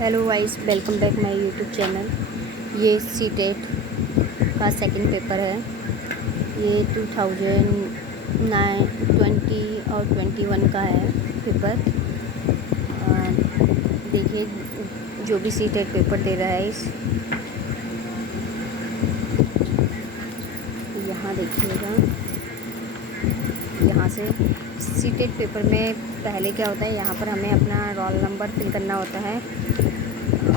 Hello guys, welcome back my YouTube channel. ये CTET का second paper है। ये 2020 और 21 का है पेपर। देखिए, जो भी सीटेट पेपर दे रहा है यहाँ देखिएगा। यहाँ से सीटेट पेपर में पहले क्या होता है, यहाँ पर हमें अपना रोल नंबर फिल करना होता है।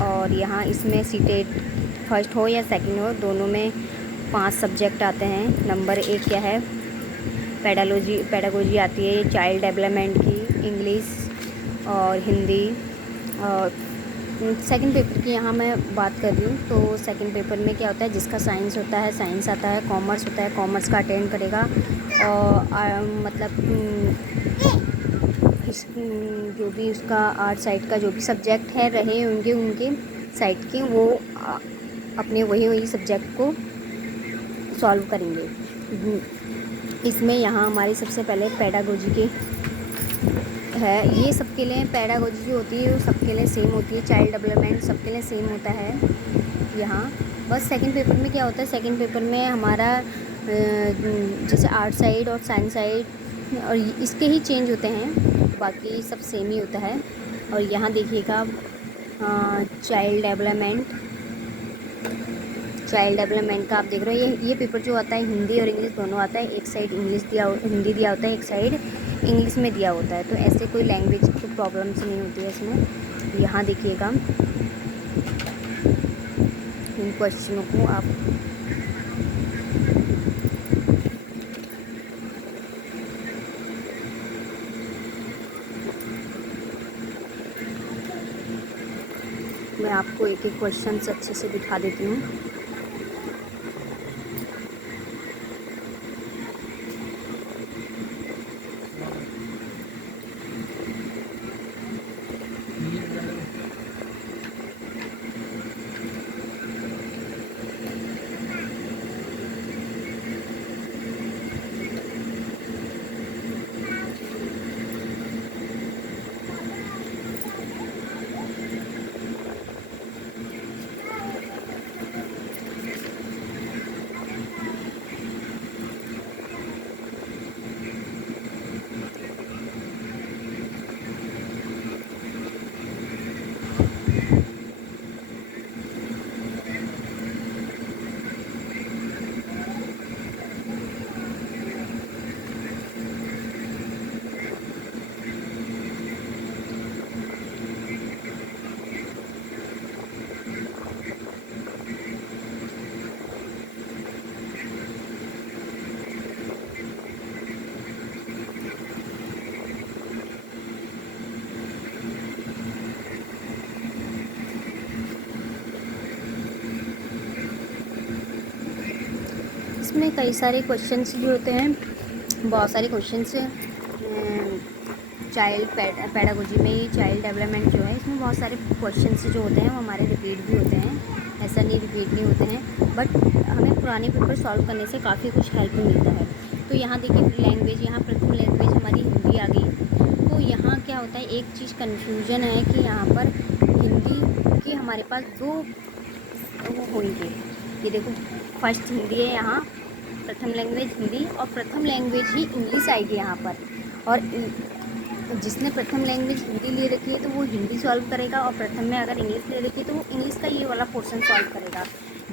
और यहाँ इसमें सीटेट फर्स्ट हो या सेकंड हो, दोनों में 5 सब्जेक्ट आते हैं। नंबर 1 क्या है, पेडागोजी आती है, चाइल्ड डेवलपमेंट की, इंग्लिश और हिंदी। और सेकंड पेपर की यहाँ मैं बात कर रही हूँ। तो सेकंड पेपर में क्या होता है, जिसका साइंस होता है साइंस आता है, कॉमर्स होता है कॉमर्स का अटेंड करेगा। और मतलब जो भी उसका आर्ट साइड का जो भी सब्जेक्ट है रहे होंगे उनके साइड के, वो अपने वही सब्जेक्ट को सॉल्व करेंगे। इसमें यहाँ हमारी सबसे पहले पेडागोजी के है। ये सबके लिए पेडागोजी जो होती है वो सबके लिए सेम होती है। चाइल्ड डेवलपमेंट सबके लिए सेम होता है। यहाँ बस सेकंड पेपर में क्या होता है, सेकंड पेपर में हमारा जैसे आर्ट साइड और साइंस साइड और इसके ही चेंज होते हैं, बाकी सब सेम ही होता है। और यहाँ देखिएगा, चाइल्ड डेवलपमेंट का आप देख रहे हो। ये पेपर जो आता है हिंदी और इंग्लिश दोनों आता है। एक साइड हिंदी दिया होता है, एक साइड इंग्लिश में दिया होता है। तो ऐसे कोई लैंग्वेज की प्रॉब्लम्स नहीं होती है इसमें। यहाँ देखिएगा, इन क्वेश्चनों को आप मैं आपको एक एक क्वेश्चन अच्छे से दिखा देती हूँ। इसमें कई सारे क्वेश्चंस भी होते हैं, बहुत सारे क्वेश्चंस। चाइल्ड पेडागोजी में ही चाइल्ड डेवलपमेंट जो है, इसमें बहुत सारे क्वेश्चंस जो होते हैं वो हमारे रिपीट भी होते हैं। ऐसा नहीं रिपीट नहीं होते हैं, बट हमें पुराने पेपर सॉल्व करने से काफ़ी कुछ हेल्प मिलता है। तो यहाँ देखिए लैंग्वेज, यहाँ प्रथम लैंग्वेज हमारी हिंदी आ गई। तो यहाँ क्या होता है, एक चीज़ कन्फ्यूजन है कि यहाँ पर हिंदी की हमारे पास दो वो होंगे। ये देखो, फर्स्ट हिंदी है, यहाँ प्रथम लैंग्वेज हिंदी और प्रथम लैंग्वेज ही इंग्लिश आएगी यहाँ पर। और जिसने प्रथम लैंग्वेज हिंदी ले रखी है तो वो हिंदी सॉल्व करेगा, और प्रथम में अगर इंग्लिश ले रखी है तो वो इंग्लिश का ये वाला पोर्शन सॉल्व करेगा।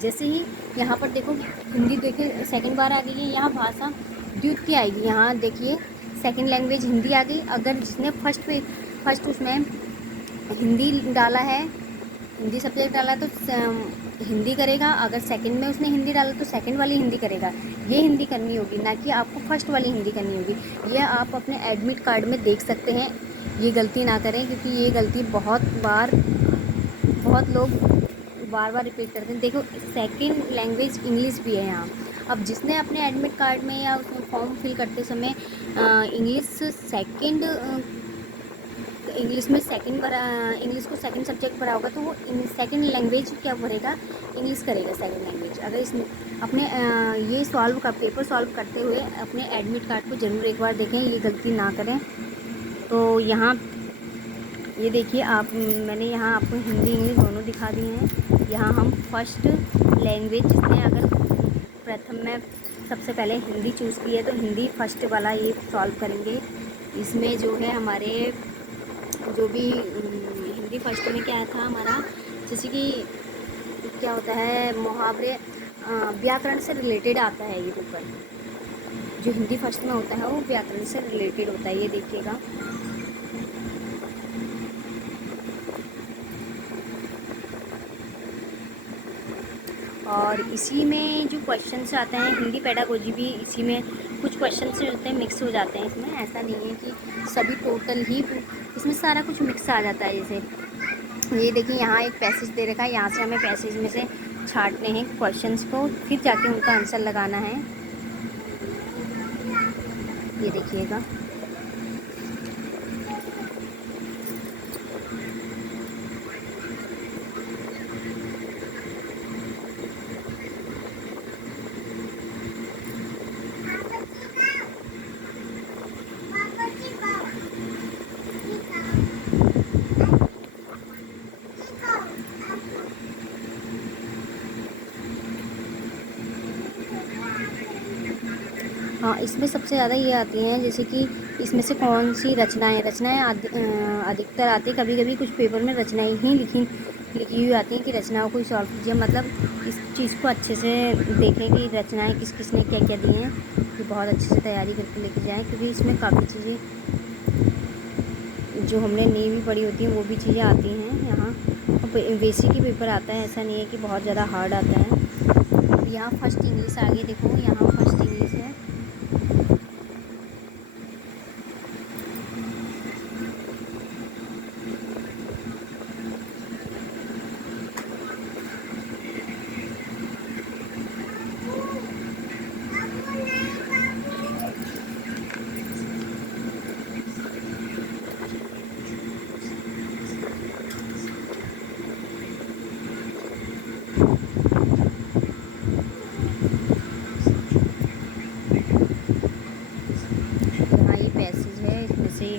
जैसे ही यहाँ पर देखो हिंदी, देखिए सेकंड बार आ गई है, यहाँ भाषा द्वितीय आएगी। यहाँ देखिए सेकंड लैंग्वेज हिंदी आ गई। अगर जिसने फर्स्ट उसमें हिंदी डाला है, हिंदी सब्जेक्ट डाला है तो हिंदी करेगा। अगर सेकंड में उसने हिंदी डाला तो सेकंड वाली हिंदी करेगा। ये हिंदी करनी होगी, ना कि आपको फर्स्ट वाली हिंदी करनी होगी। ये आप अपने एडमिट कार्ड में देख सकते हैं। ये गलती ना करें, क्योंकि ये गलती बहुत लोग बार बार रिपीट करते हैं। देखो, सेकंड लैंग्वेज इंग्लिश भी है यहाँ। अब जिसने अपने एडमिट कार्ड में या उसमें फॉर्म फिल करते समय इंग्लिश में सेकंड भरा, इंग्लिश को सेकंड सब्जेक्ट भरा होगा, तो वो सेकंड लैंग्वेज क्या भरेगा, इंग्लिश करेगा सेकंड लैंग्वेज। अगर इस अपने ये पेपर सॉल्व करते हुए अपने एडमिट कार्ड को ज़रूर एक बार देखें, ये गलती ना करें। तो यहाँ ये देखिए आप, मैंने यहाँ आपको हिंदी इंग्लिश दोनों दिखा दिए हैं। यहाँ हम फर्स्ट लैंग्वेज जिसमें अगर प्रथम में सबसे पहले हिंदी चूज़ की है तो हिंदी फर्स्ट वाला ये सॉल्व करेंगे। इसमें जो है हमारे जो भी हिंदी फर्स्ट में क्या था हमारा, जैसे कि क्या होता है मुहावरे, व्याकरण से रिलेटेड आता है ये पेपर। जो हिंदी फर्स्ट में होता है वो व्याकरण से रिलेटेड होता है, ये देखिएगा। और इसी में जो क्वेश्चंस आते हैं, हिंदी पेडागोजी भी इसी में कुछ क्वेश्चंस जो होते हैं मिक्स हो जाते हैं इसमें। ऐसा नहीं है कि सभी टोटल ही, इसमें सारा कुछ मिक्स आ जाता है। जैसे ये देखिए यहाँ एक पैसेज दे रखा है, यहाँ से हमें पैसेज में से छांटने हैं क्वेश्चंस को, फिर जाके उनका आंसर लगाना है। ये देखिएगा। हाँ, इसमें सबसे ज़्यादा ये आती हैं, जैसे कि इसमें से कौन सी रचनाएँ अधिकतर आती है। कभी कभी कुछ पेपर में रचनाएँ ही लिखी हुई आती हैं कि रचनाओं को सॉल्व कीजिए। मतलब इस चीज़ को अच्छे से देखें कि रचनाएँ किस किस ने क्या क्या दी हैं, कि बहुत अच्छे से तैयारी करके लेके जाएँ, क्योंकि इसमें काफ़ी चीज़ें जो हमने नहीं भी पढ़ी होती हैं वो भी चीज़ें आती हैं यहाँ। बेसिक ही पेपर आता है, ऐसा नहीं है कि बहुत ज़्यादा हार्ड आता है। यहाँ फर्स्ट इंग्लिश आगे देखो, यहाँ फर्स्ट इंग्लिश है।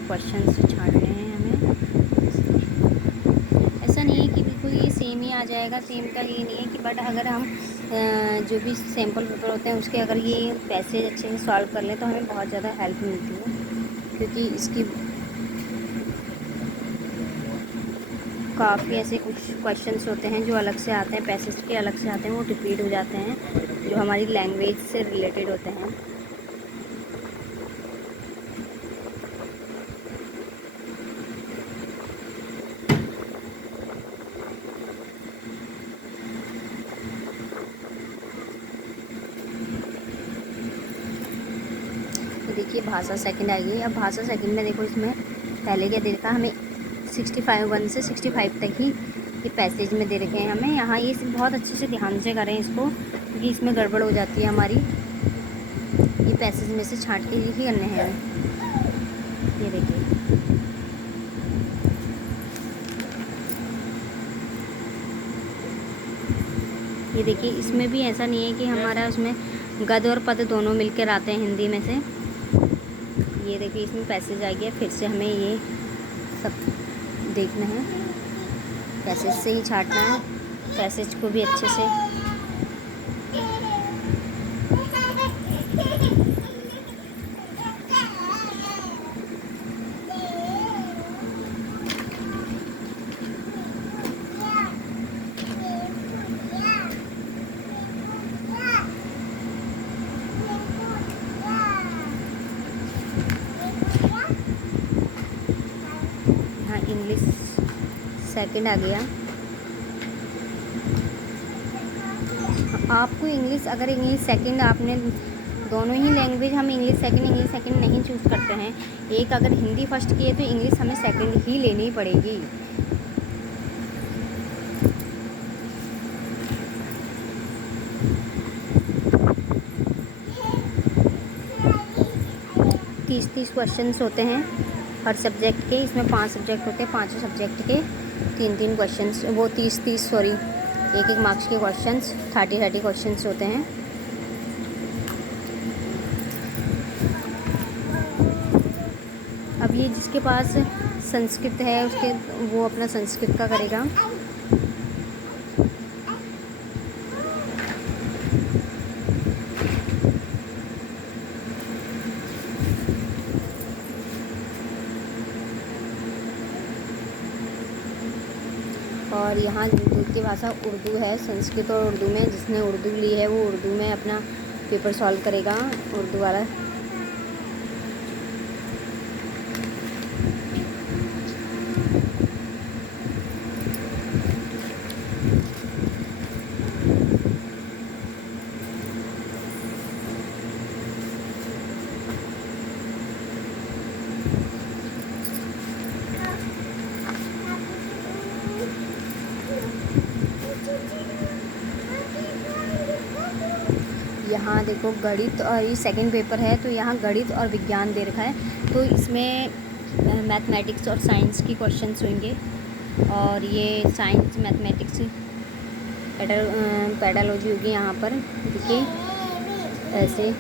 क्वेश्चन छांटने हैं हमें। ऐसा नहीं है कि बिल्कुल ये सेम ही आ जाएगा, सेम का ये नहीं है कि, बट अगर हम जो भी सैम्पल पेपर होते हैं उसके अगर ये पैसेज अच्छे से सॉल्व कर लें तो हमें बहुत ज़्यादा हेल्प मिलती है, क्योंकि इसकी काफ़ी ऐसे कुछ क्वेश्चंस होते हैं जो अलग से आते हैं, पैसेज के अलग से आते हैं, वो रिपीट हो जाते हैं, जो हमारी लैंग्वेज से रिलेटेड होते हैं। देखिए भाषा सेकंड आ गई। अब भाषा सेकंड में देखो, इसमें पहले क्या दे रखा हमें 1 से 65 तक ही ये पैसेज में दे रखे हैं हमें। यहाँ ये बहुत अच्छे से ध्यान से करें इसको, क्योंकि इसमें गड़बड़ हो जाती है हमारी। ये पैसेज में से छांट के ही करने हैं। ये देखिए, ये देखिए इसमें भी ऐसा नहीं है कि हमारा उसमें गद और पद दोनों मिलकर आते हैं हिंदी में से। ये देखिए इसमें पैसेज आ गया, फिर से हमें ये सब देखना है, पैसेज से ही छांटना है, पैसेज को भी अच्छे से। इंग्लिश सेकंड आ गया। आपको इंग्लिश, अगर इंग्लिश सेकंड आपने दोनों ही लैंग्वेज, हम इंग्लिश सेकंड नहीं चूज़ करते हैं, एक अगर हिंदी फर्स्ट की है तो इंग्लिश हमें सेकंड ही लेनी पड़ेगी। तीस क्वेश्चंस होते हैं हर सब्जेक्ट के। इसमें 5 सब्जेक्ट होते हैं, 5 सब्जेक्ट के 3 क्वेश्चंस, वो 30 सॉरी 1 मार्क्स के क्वेश्चंस, 30 क्वेश्चंस होते हैं। अब ये जिसके पास संस्कृत है उसके, वो अपना संस्कृत का करेगा। और यहाँ दूसरी भाषा उर्दू है, संस्कृत और उर्दू में। जिसने उर्दू ली है वो उर्दू में अपना पेपर सॉल्व करेगा, उर्दू वाला। यहाँ देखो गणित, और ये सेकंड पेपर है तो यहाँ गणित और विज्ञान दे रखा है। तो इसमें मैथमेटिक्स और साइंस की क्वेश्चंस होंगे। और ये साइंस मैथमेटिक्स पेडालॉजी होगी यहाँ पर। देखिए ऐसे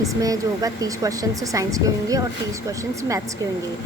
इसमें जो होगा 30 क्वेश्चन साइंस के होंगे और 30 क्वेश्चन मैथ्स के होंगे।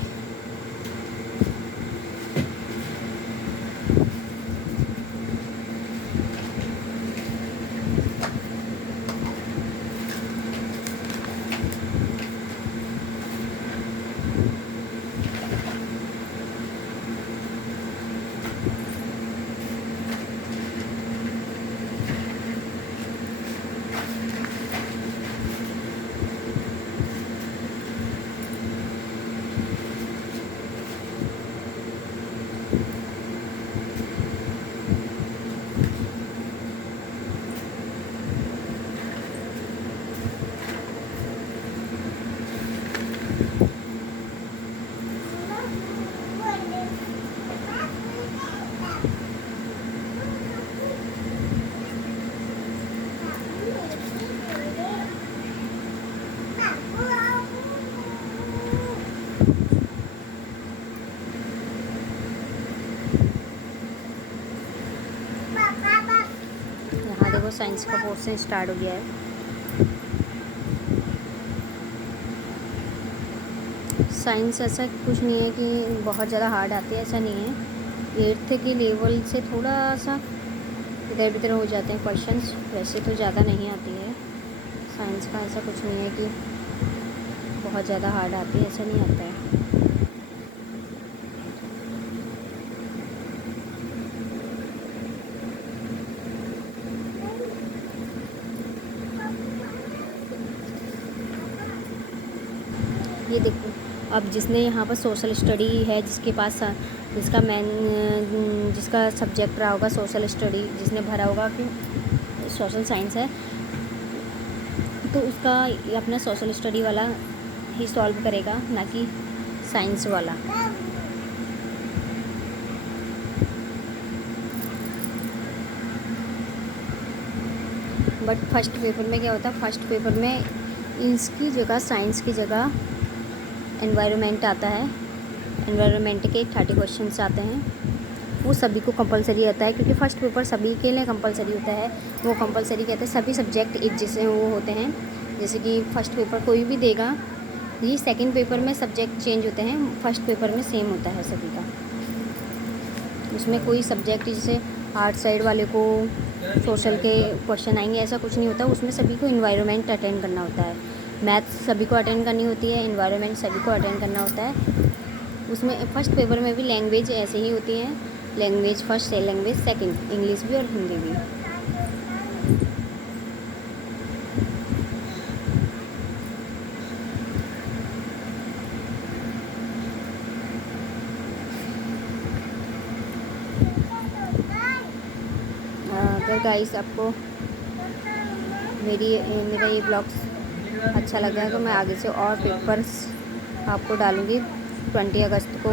साइंस का पोर्शन स्टार्ट हो गया है। साइंस ऐसा कुछ नहीं है कि बहुत ज़्यादा हार्ड आती है, ऐसा नहीं है। 8th के लेवल से थोड़ा सा इधर उधर हो जाते हैं क्वेश्चंस, वैसे तो ज़्यादा नहीं आती है। साइंस का ऐसा कुछ नहीं है कि बहुत ज़्यादा हार्ड आती है, ऐसा नहीं आता है। ये देखो, अब जिसने यहाँ पर सोशल स्टडी है, जिसके पास जिसका सब्जेक्ट रहा होगा सोशल स्टडी, जिसने भरा होगा कि सोशल साइंस है, तो उसका अपना सोशल स्टडी वाला ही सॉल्व करेगा, ना कि साइंस वाला। बट फर्स्ट पेपर में क्या होता है, फर्स्ट पेपर में इसकी जगह, साइंस की जगह एनवायरनमेंट आता है। एनवायरनमेंट के 30 क्वेश्चंस आते हैं, वो सभी को कंपलसरी आता है, क्योंकि फ़र्स्ट पेपर सभी के लिए कंपलसरी होता है। वो कंपलसरी कहते हैं, सभी सब्जेक्ट एक जैसे वो होते हैं। जैसे कि फ़र्स्ट पेपर कोई भी देगा, ये सेकंड पेपर में सब्जेक्ट चेंज होते हैं, फ़र्स्ट पेपर में सेम होता है सभी का। उसमें कोई सब्जेक्ट जैसे आर्ट साइड वाले को सोशल के क्वेश्चन आएंगे, ऐसा कुछ नहीं होता। उसमें सभी को एनवायरनमेंट अटेंड करना होता है, मैथ्स सभी को अटेंड करनी होती है, एनवायरनमेंट सभी को अटेंड करना होता है। उसमें फर्स्ट पेपर में भी लैंग्वेज ऐसे ही होती है, language first, language second, English भी और हिंदी भी। अगर गाइस आपको मेरा ये ब्लॉग्स अच्छा लगा है तो मैं आगे से और पेपर्स आपको डालूँगी। 20 अगस्त को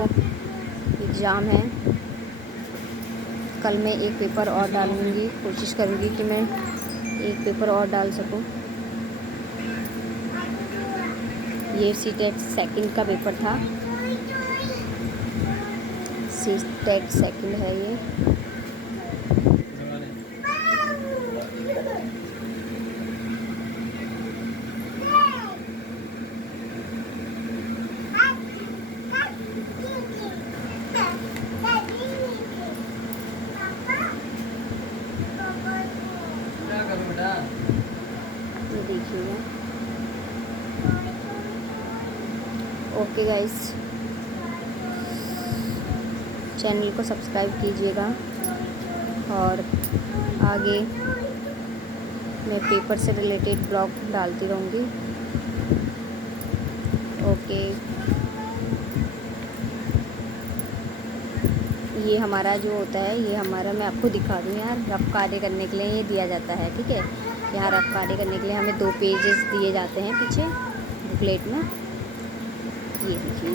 एग्ज़ाम है, कल मैं एक पेपर और डालूँगी, कोशिश करूँगी कि मैं एक पेपर और डाल सकूँ। ये सीटेट सेकंड का पेपर था, सीटेट सेकंड है ये। देखिएगा। ओके गाइस, चैनल को सब्सक्राइब कीजिएगा और आगे मैं पेपर से रिलेटेड ब्लॉग डालती रहूँगी। ओके, ये हमारा जो होता है, ये हमारा, मैं आपको दिखा दूँ यार, रफ कार्य करने के लिए ये दिया जाता है, ठीक है। यहाँ रफ कार्य करने के लिए हमें 2 पेजेस दिए जाते हैं पीछे बुकलेट में। ये देखिए,